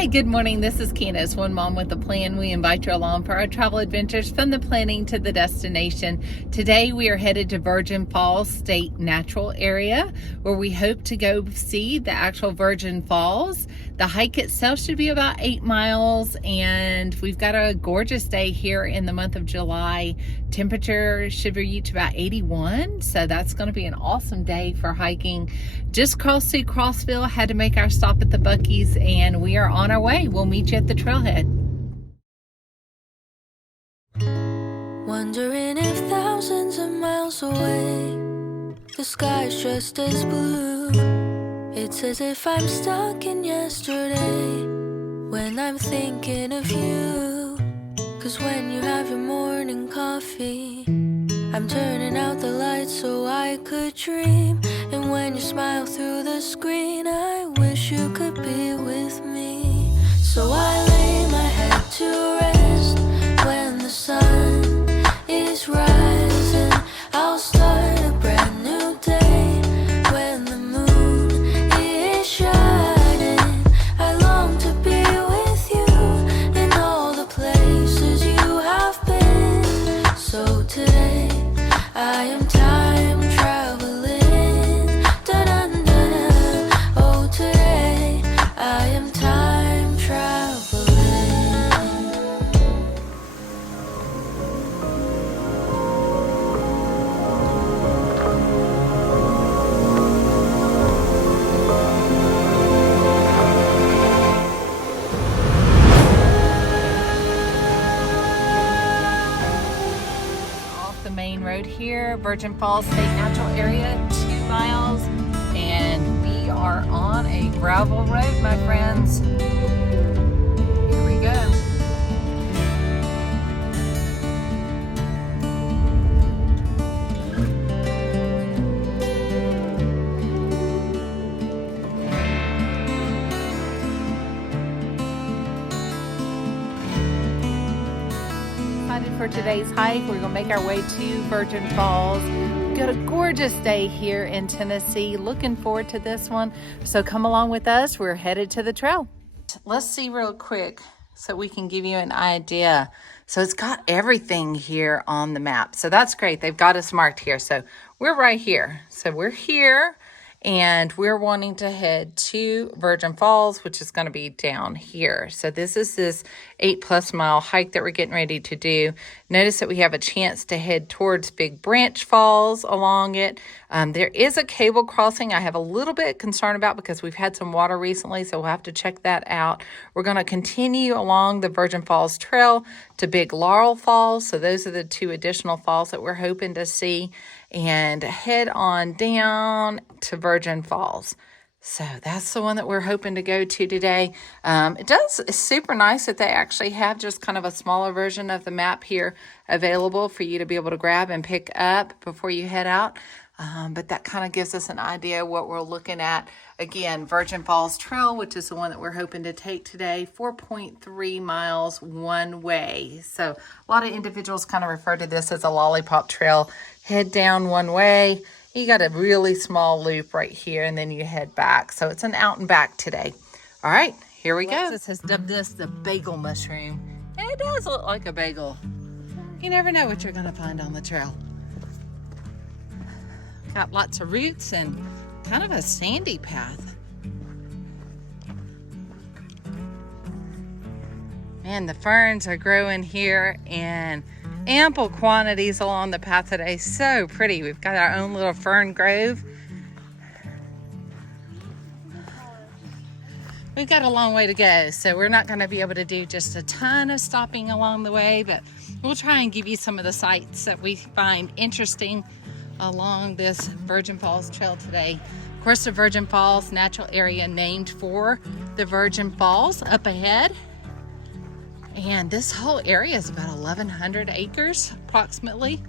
Hi, good morning. This is Candace, one mom with a plan. We invite you along for our travel adventures from the planning to the destination. Today we are headed to Virgin Falls State Natural Area, where we hope to go see the actual Virgin Falls. The hike itself should be about 8 miles, and we've got a gorgeous day here in the month of July. Temperature should reach about 81, so that's going to be an awesome day for hiking. Just crossed through Crossville, had to make our stop at the Buc-ee's, and we are on our way. We'll meet you at the trailhead. Wondering if thousands of miles away the sky's just as blue. It's as if I'm stuck in yesterday when I'm thinking of you. 'Cause when you have your morning coffee, I'm turning out the lights so I could dream. And when you smile through the screen, I wish you could be with me. So I lay my head to rest when the sun is rising. I'll start a brand new day when the moon is shining. I long to be with you in all the places you have been. So today I am time traveling. Da-dun-dun-dun. Oh, today I am time traveling. Off the main road here, Virgin Falls State Natural Area, 2 miles, and we are on a gravel road, my friends. Here we go. Excited for today's hike. We're gonna make our way to Virgin Falls. We've got a gorgeous day here in Tennessee. Looking forward to this one. So come along with us. We're headed to the trail. Let's see real quick so we can give you an idea. So it's got everything here on the map. So that's great. They've got us marked here. So we're right here. So we're here. And we're wanting to head to Virgin Falls, which is going to be down here. So this is this 8+ mile hike that we're getting ready to do. Notice that we have a chance to head towards Big Branch Falls along it. There is a cable crossing I have a little bit concerned about because we've had some water recently, so we'll have to check that out. We're going to continue along the Virgin Falls Trail to Big Laurel Falls. So those are the 2 additional falls that we're hoping to see, and head on down to Virgin Falls. So that's the one that we're hoping to go to today. It's super nice that they actually have just kind of a smaller version of the map here available for you to be able to grab and pick up before you head out. But that kind of gives us an idea what we're looking at. Again, Virgin Falls Trail, which is the one that we're hoping to take today, 4.3 miles one way. So a lot of individuals kind of refer to this as a lollipop trail. Head down one way. You got a really small loop right here, and then you head back. So it's an out and back today. All right, here we go. Alexis has dubbed this the bagel mushroom. And it does look like a bagel. You never know what you're going to find on the trail. Got lots of roots and kind of a sandy path. Man, the ferns are growing here in ample quantities along the path today. So pretty. We've got our own little fern grove. We've got a long way to go, so we're not going to be able to do just a ton of stopping along the way, but we'll try and give you some of the sights that we find interesting along this Virgin Falls Trail today. Of course, the Virgin Falls Natural Area named for the Virgin Falls up ahead. And this whole area is about 1,100 acres approximately.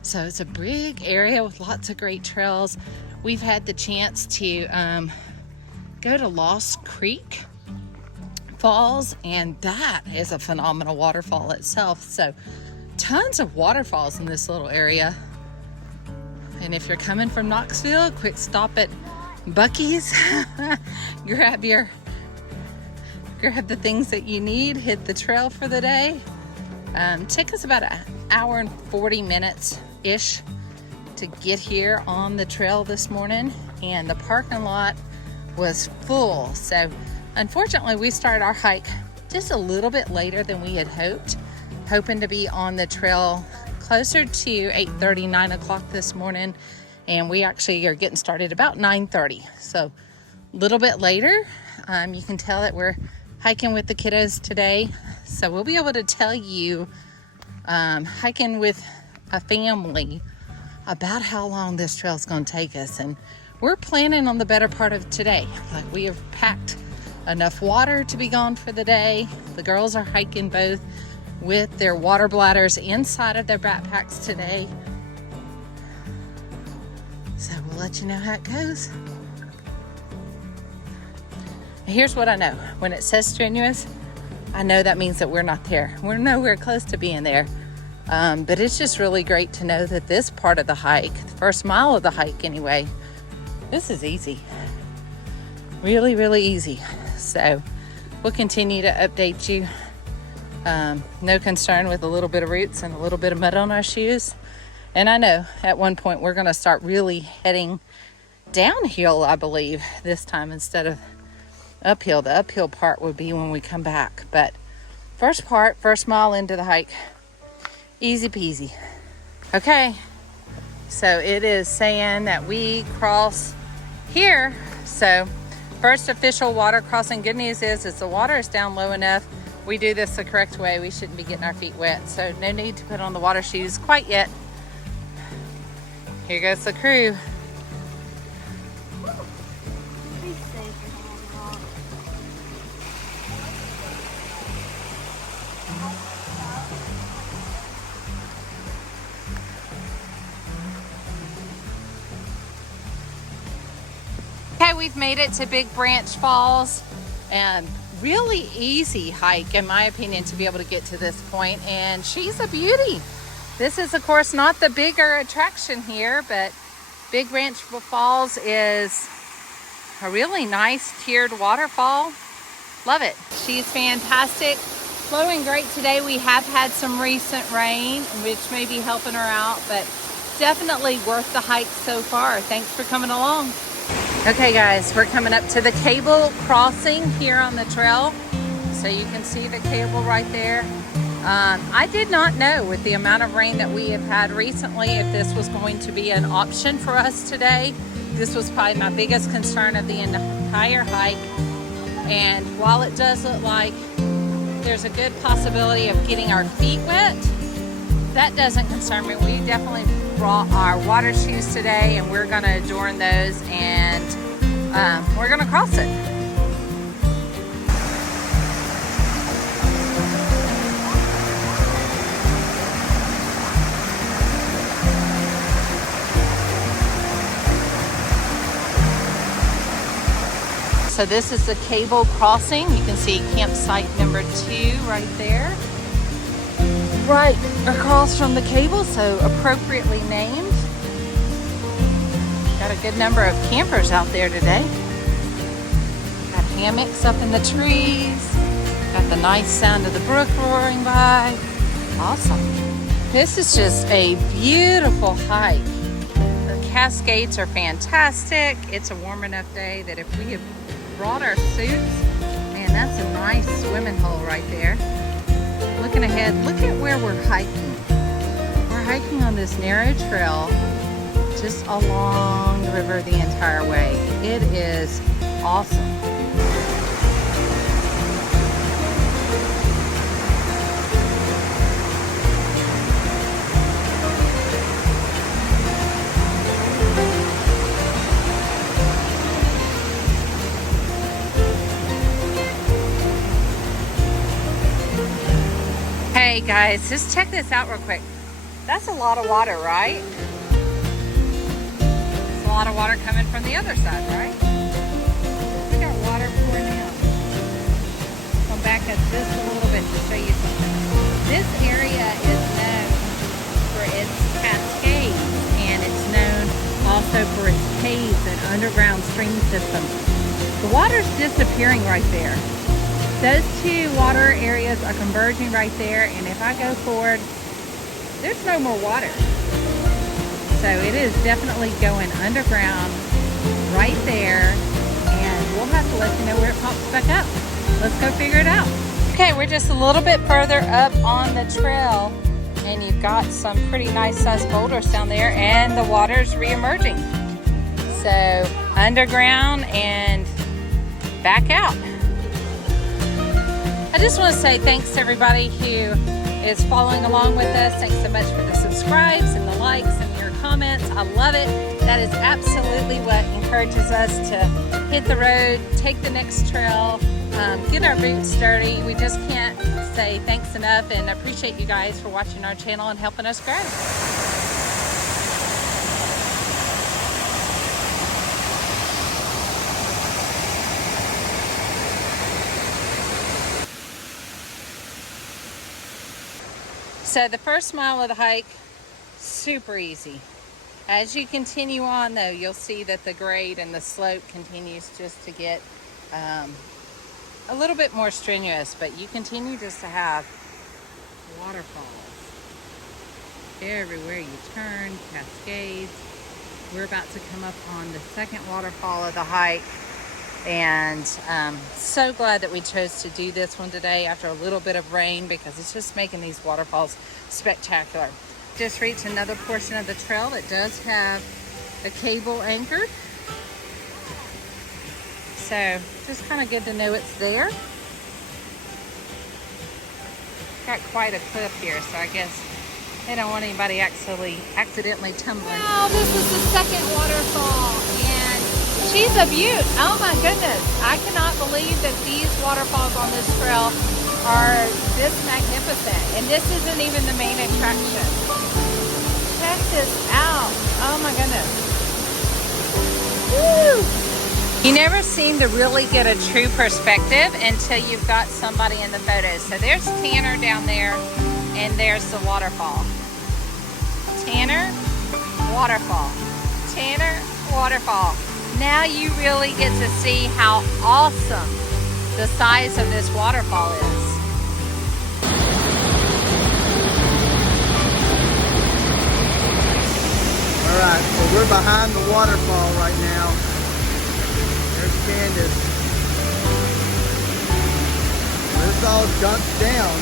So it's a big area with lots of great trails. We've had the chance to go to Lost Creek Falls, and that is a phenomenal waterfall itself. So tons of waterfalls in this little area. And if you're coming from Knoxville, quick stop at Buc-ee's. grab grab the things that you need, hit the trail for the day. Took us about an hour and 40 minutes-ish to get here on the trail this morning, and the parking lot was full. So unfortunately, we started our hike just a little bit later than we had hoped, hoping to be on the trail closer to 8:30, 9 o'clock this morning, and we actually are getting started about 9:30. So a little bit later. You can tell that we're hiking with the kiddos today, so we'll be able to tell you hiking with a family about how long this trail is going to take us. And we're planning on the better part of today. Like, we have packed enough water to be gone for the day. The girls are hiking both with their water bladders inside of their backpacks today, so we'll let you know how it goes. Here's what I know. When it says strenuous, I know that means that we're not there. We're nowhere close to being there. But it's just really great to know that this part of the hike, the first mile of the hike anyway, this is easy. Really, really easy. So we'll continue to update you. No concern with a little bit of roots and a little bit of mud on our shoes. And I know at one point we're going to start really heading downhill, I believe, this time instead of uphill. The uphill part would be when we come back, but first mile into the hike, easy peasy. Okay, so it is saying that we cross here. So first official water crossing. Good news is the water is down low enough. We do this the correct way. We shouldn't be getting our feet wet, so no need to put on the water shoes quite yet. Here goes the crew. Okay, we've made it to Big Branch Falls, and really easy hike in my opinion to be able to get to this point, and she's a beauty. This is of course not the bigger attraction here, but Big Branch Falls is a really nice tiered waterfall. Love it. She's fantastic. Flowing great today. We have had some recent rain, which may be helping her out, but definitely worth the hike so far. Thanks for coming along. Okay guys, we're coming up to the cable crossing here on the trail. So you can see the cable right there. I did not know, with the amount of rain that we have had recently, if this was going to be an option for us today. This was probably my biggest concern of the entire hike. And while it does look like there's a good possibility of getting our feet wet, that doesn't concern me. We definitely brought our water shoes today, and we're going to adorn those, and we're going to cross it. So this is the cable crossing. You can see campsite number 2 right there. Right across from the cable, so appropriately named. Got a good number of campers out there today. Got hammocks up in the trees. Got the nice sound of the brook roaring by. Awesome. This is just a beautiful hike. The cascades are fantastic. It's a warm enough day that if we have brought our suits, man, that's a nice swimming hole right there. Looking ahead, look at where we're hiking. We're hiking on this narrow trail just along the river the entire way. It is awesome. Hey guys, just check this out real quick. That's a lot of water, right? It's a lot of water coming from the other side, right? We got water pouring out. Come back up just a little bit to show you something. This area is known for its cascades, and it's known also for its caves and underground stream systems. The water's disappearing right there. Those two water areas are converging right there, and if I go forward, there's no more water. So it is definitely going underground right there, and we'll have to let you know where it pops back up. Let's go figure it out. Okay, we're just a little bit further up on the trail, and you've got some pretty nice sized boulders down there, and the water's re-emerging. So underground and back out. I just want to say thanks to everybody who is following along with us. Thanks so much for the subscribes and the likes and your comments. I love it. That is absolutely what encourages us to hit the road, take the next trail, get our boots dirty. We just can't say thanks enough, and appreciate you guys for watching our channel and helping us grow. So the first mile of the hike, super easy. As you continue on though, you'll see that the grade and the slope continues just to get a little bit more strenuous, but you continue just to have waterfalls everywhere you turn, cascades. We're about to come up on the second waterfall of the hike, and so glad that we chose to do this one today after a little bit of rain, because it's just making these waterfalls spectacular. Just reached another portion of the trail that does have a cable anchored, so just kind of good to know it's there. Got quite a cliff here, so I guess they don't want anybody accidentally tumbling. Wow, this is the second waterfall, and she's a beaut. Oh my goodness. I cannot believe that these waterfalls on this trail are this magnificent. And this isn't even the main attraction. Check this out. Oh my goodness. Woo! You never seem to really get a true perspective until you've got somebody in the photos. So there's Tanner down there, and there's the waterfall. Tanner, waterfall. Tanner, waterfall. Now you really get to see how awesome the size of this waterfall is. All right, so we're behind the waterfall right now. There's Candace. This all dumps down.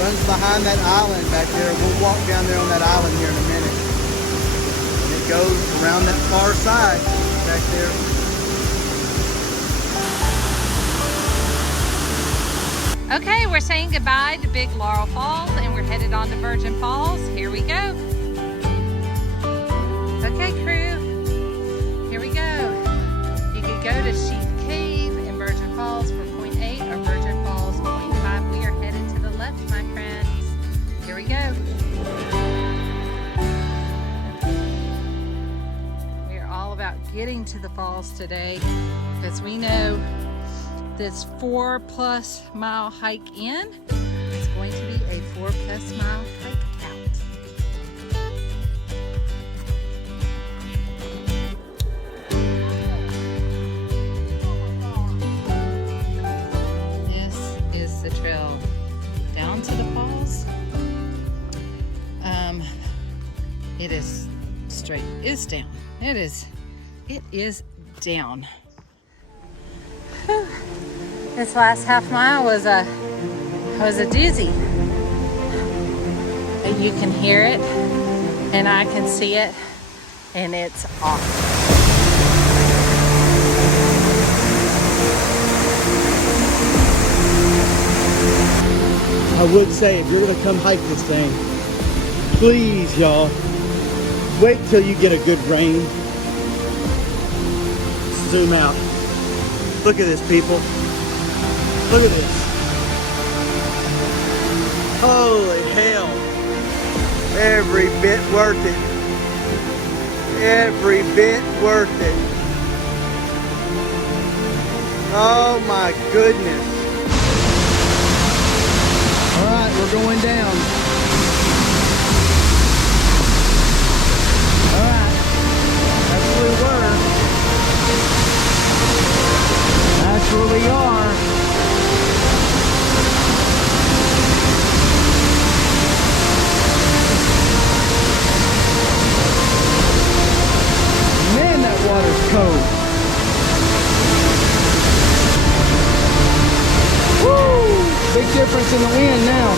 Runs behind that island back there. We'll walk down there on that island here in a minute. And it goes around that far side back there. Okay, we're saying goodbye to Big Laurel Falls, and we're headed on to Virgin Falls. Here we go. Okay, crew, here we go. You could go to Sheep Cave in Virgin Falls for 0.8 or Virgin Falls 0.5. We are headed to the left, my friends. Here we go. We are all about getting to the falls today, because we know this 4+ mile hike in is going to be a 4+ mile hike out. This is the trail down to the falls. It is straight. It's down. It is down. Whew. This last half mile was a doozy. And you can hear it, and I can see it, and it's awesome. I would say, if you're gonna come hike this thing, please, y'all, wait till you get a good rain. Zoom out. Look at this, people. Look at this. Holy hell. Every bit worth it. Every bit worth it. Oh my goodness. All right, we're going down. All right, that's where we were. catching the wind now.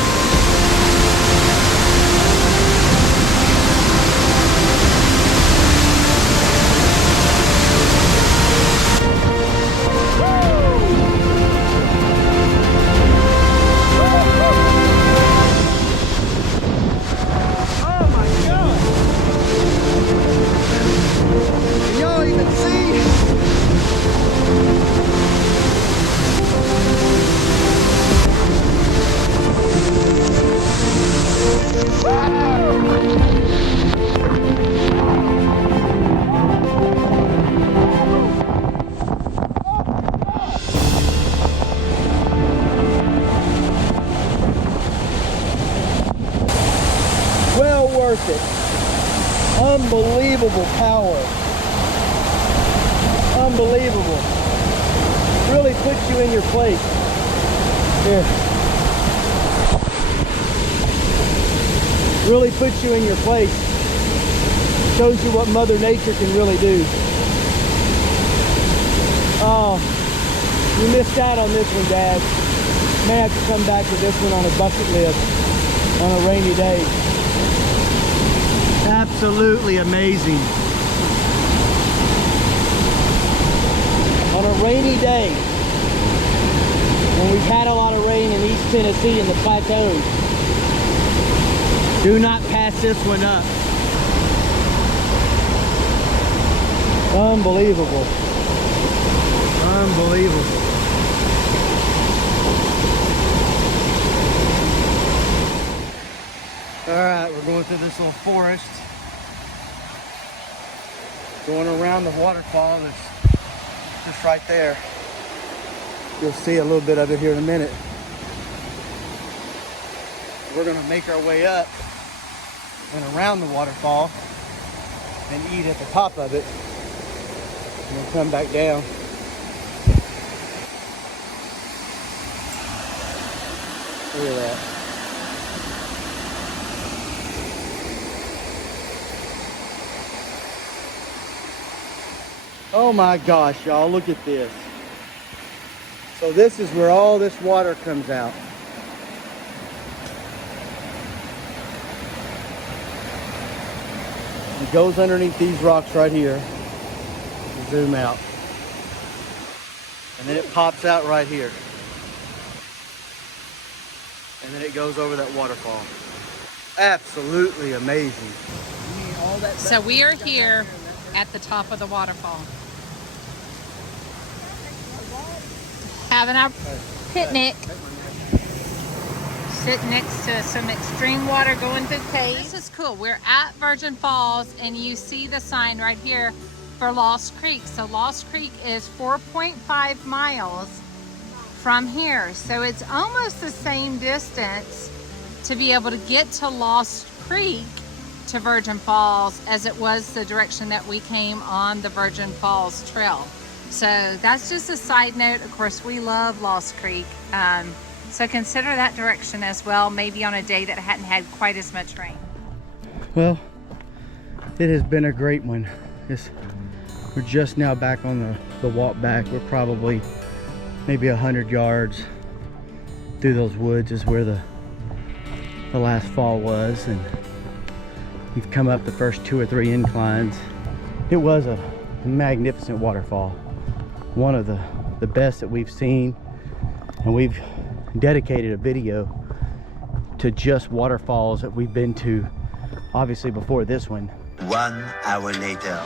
Well worth it. Unbelievable power. Unbelievable. Really puts you in your place. Here. Really puts you in your place. Shows you what Mother Nature can really do. Oh, you missed out on this one, Dad. May have to come back to this one on a bucket list on a rainy day. Absolutely amazing. On a rainy day, when we've had a lot of rain in East Tennessee and the plateaus, do not pass this one up. Unbelievable. Unbelievable. Alright, we're going through this little forest. Going around the waterfall that's just right there. You'll see a little bit of it here in a minute. We're going to make our way up and around the waterfall and eat at the top of it. And then come back down. Look at that. Oh my gosh, y'all, look at this. So this is where all this water comes out. It goes underneath these rocks right here. Zoom out. And then it pops out right here. And then it goes over that waterfall. Absolutely amazing. So we are here at the top of the waterfall, having our picnic, sitting next to some extreme water going through caves. This is cool. We're at Virgin Falls, and you see the sign right here for Lost Creek. So Lost Creek is 4.5 miles from here. So it's almost the same distance to be able to get to Lost Creek to Virgin Falls as it was the direction that we came on the Virgin Falls Trail. So that's just a side note. Of course, we love Lost Creek. So consider that direction as well, maybe on a day that hadn't had quite as much rain. Well, it has been a great one. We're just now back on the walk back. We're probably maybe 100 yards through those woods is where the last fall was, and we've come up the first 2 or 3 inclines. It was a magnificent waterfall, one of the best that we've seen, and we've dedicated a video to just waterfalls that we've been to, obviously before this one. 1 hour later.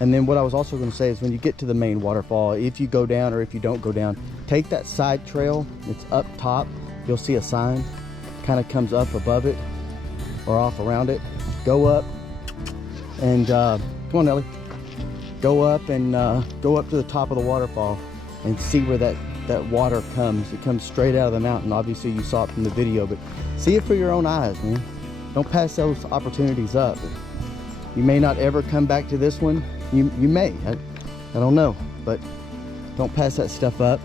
And then what I was also going to say is when you get to the main waterfall, if you go down or if you don't go down, take that side trail. It's up top. You'll see a sign, kind of comes up above it or off around it. Go up and come on, Ellie. Go up and go up to the top of the waterfall and see where that that water comes. It comes straight out of the mountain. Obviously you saw it from the video, but see it for your own eyes, man. Don't pass those opportunities up. You may not ever come back to this one. You may, I don't know, but don't pass that stuff up.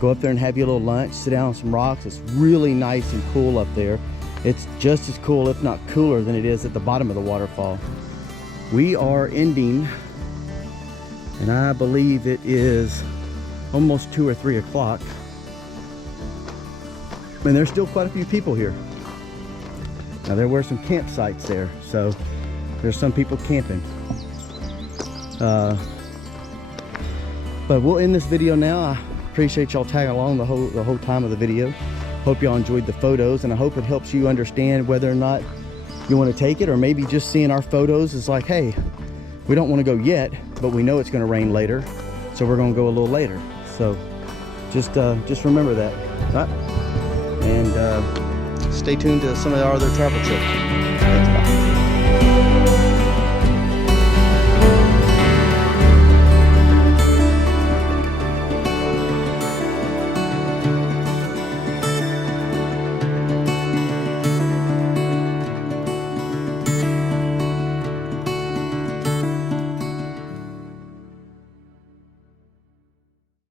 Go up there and have your little lunch, sit down on some rocks. It's really nice and cool up there. It's just as cool, if not cooler, than it is at the bottom of the waterfall. We are ending, and I believe it is almost 2 or 3 o'clock. And there's still quite a few people here. Now there were some campsites there, so there's some people camping. But we'll end this video now. I appreciate y'all tagging along the whole time of the video. Hope y'all enjoyed the photos, and I hope it helps you understand whether or not you want to take it, or maybe just seeing our photos is like, hey, we don't want to go yet, but we know it's going to rain later, so we're going to go a little later. So just remember that, right? And stay tuned to some of our other travel trips.